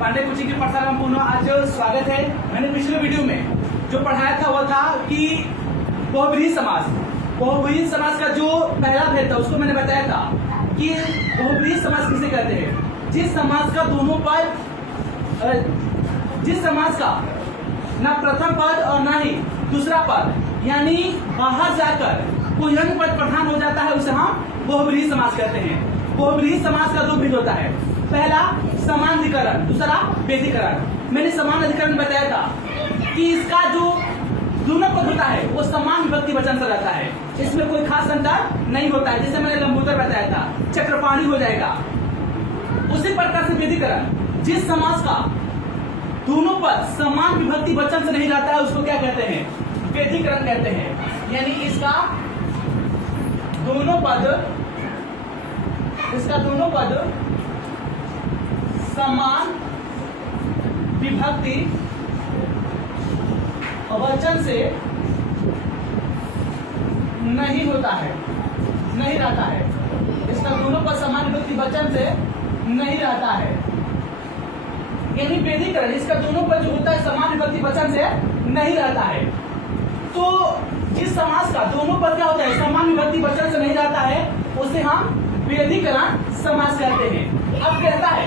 Pandey coaching के पाठशाला में पुनः आज स्वागत है। मैंने पिछले वीडियो में जो पढ़ाया था वो था कि बहुब्रीहि समास का जो पहला भेद था उसको मैंने बताया था कि बहुब्रीहि समास किसे कहते हैं। जिस समास का दोनों पद, जिस समास का ना प्रथम पद और ना ही दूसरा पद यानी बाहर जाकर कोई अन्य पद प्रधान हो जाता है उसे हम बहुब्रीहि समास कहते हैं। बहुब्रीहि समास का दो भेद होता है, पहला समान अधिकरण, दूसरा व्यधिकरण। मैंने समान अधिकरण बताया था कि इसका जो दोनों पद होता है वो समान विभक्ति वचन से रहता है, इसमें कोई खास अंतर नहीं होता है। जैसे मैंने लंबोदर बताया था, चक्रपाणी हो जाएगा। उसी प्रकार से व्यधिकरण, जिस समास का दोनों पद समान विभक्ति वचन से नहीं रहता है उसको क्या कहते हैं, व्यधिकरण कहते हैं। यानी इसका दोनों पद समान विभक्ति वचन से नहीं होता है, नहीं रहता है। इसका दोनों पद समान विभक्ति वचन से नहीं रहता है, यानी व्यधिकरण, इसका दोनों पद जो होता है समान विभक्ति वचन से नहीं रहता है। तो जिस समास का दोनों पद क्या होता है समान विभक्ति वचन से नहीं रहता है उसे हम व्यधिकरण समास कहते हैं। अब कहता है,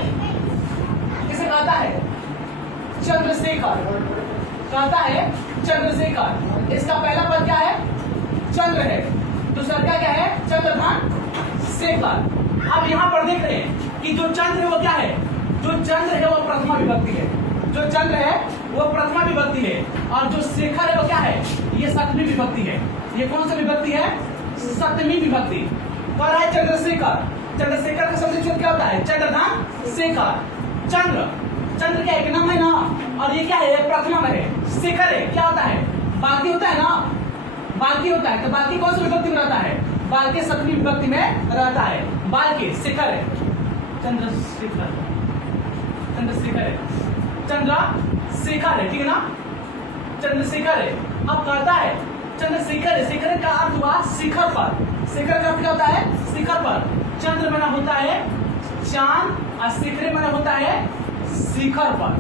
किसे कहता है, चंद्रशेखर, कहता है चंद्रशेखर। इसका पहला पद क्या है, चंद्र है, दूसरा क्या है, चंद्रधन शेखर। अब यहाँ पर देख रहे हैं कि जो चंद्र है वो क्या है, जो चंद्र है वो प्रथमा विभक्ति है, जो चंद्र है वो प्रथमा विभक्ति है, और जो शेखर है वो क्या है, ये सप्तमी विभक्ति है। ये कौन सा विभक्ति है, सप्तमी विभक्ति। पर है चंद्रशेखर, चंद्रशेखर का शब्द क्या होता है, चंद्रधन शेखर। चंद्र, चंद्र क्या एक नाम है ना, और ये क्या है, प्रथमा में है। शेखर है, क्या होता है, बाल्की होता है ना, बाल्की होता है। तो बाल्की कौन सी विभक्ति में रहता है, बाल्की सप्तमी विभक्ति में रहता है। बाल्की शेखर है, चंद्रशेखर, चंद्रशेखर है, चंद्रशेखर है, ठीक है ना, चंद्रशेखर है। अब कहता है चंद्रशेखर है, शेखर का अर्थ हुआ शिखर पर। शिखर का अर्थ क्या होता है, शिखर पर। चंद्र मना होता है चांद और शिखर मना होता है शिखर पर।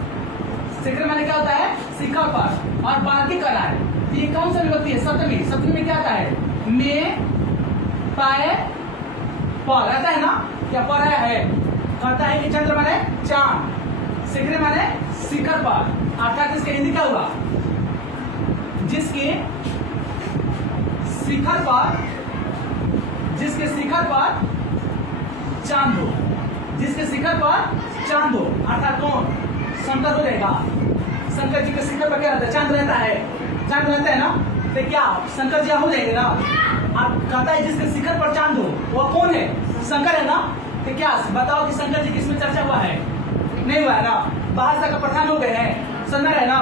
शिखर माने क्या होता है, शिखर पर। और बाल्की कला है, ये कौन सा विभक्ति है, सप्तमी। सप्तमी में क्या आता है, में पाए पर आता है ना, क्या पर है। कहता है कि चंद्र माने चांद, शिखर माने शिखर पर, अर्थात इसके हिंदी क्या हुआ, जिसके शिखर पर, जिसके शिखर पर चांद हो, जिसके शिखर पर चांद हो, अर्थात कौन, शंकर हो जाएगा। शंकर जी के शिखर पर क्या रहता है, चांद रहता है, चांद रहता है ना, तो क्या शंकर जी हो जाएंगे ना। आप कहता है जिसके शिखर पर चांद हो वो कौन है, शंकर है ना। तो क्या बताओ कि शंकर जी किसमें चर्चा हुआ है, नहीं हुआ है ना, बाहर तक प्रधान हो गए हैं, सुंदर है ना।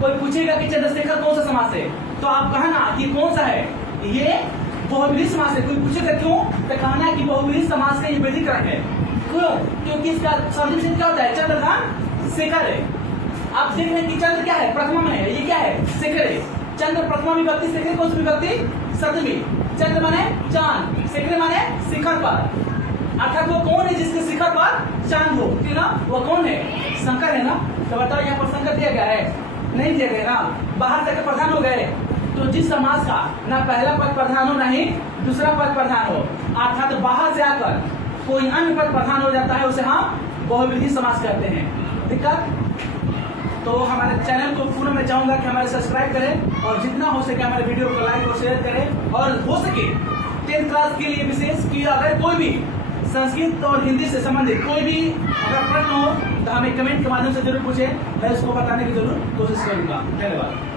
कोई पूछेगा कि चंद्रशेखर कौन सा समास है, तो आप कहना कि कौन सा है, ये बहुब्रीहि समास है। कोई पूछेगा क्यों, तो कहना है कि बहुब्रीहि समास का ये व्यधिकरण है। क्यों, क्योंकि इसका शब्द से क्या होता है, चंद्रधन शेखर है। आप देख रहे हैं कि चंद्र क्या है, प्रथमा में है, ये क्या है, शेखर है। चंद्र प्रथमा विभक्ति, शेखर कौन सी विभक्ति, सप्तमी। चंद्र माने चांद, शेखर माने शिखर पर, अर्थात वो कौन है जिसके शिखर पर चांद हो, ठीक है ना, वो कौन है, शंकर है ना। तो बताओ यहाँ पर शंकर दिया गया है, नहीं दिया गया ना, बाहर तक प्रधान हो गए। तो जिस समास का ना पहला पद प्रधान हो ना ही दूसरा पद प्रधान हो, अर्थात बाहर से आकर कोई अन्य पद प्रधान हो जाता है उसे हम बहुब्रीहि समास कहते हैं। दिक्कत तो हमारे चैनल को पूर्ण में चाहूंगा कि हमारे सब्सक्राइब करें और जितना हो सके हमारे वीडियो को लाइक और शेयर करें। और हो सके 10th क्लास के लिए विशेष कि अगर कोई भी संस्कृत और हिंदी से संबंधित कोई भी अगर प्रश्न हो तो हमें कमेंट के माध्यम से जरूर पूछें, मैं उसको बताने की जरूर कोशिश करूंगा। धन्यवाद।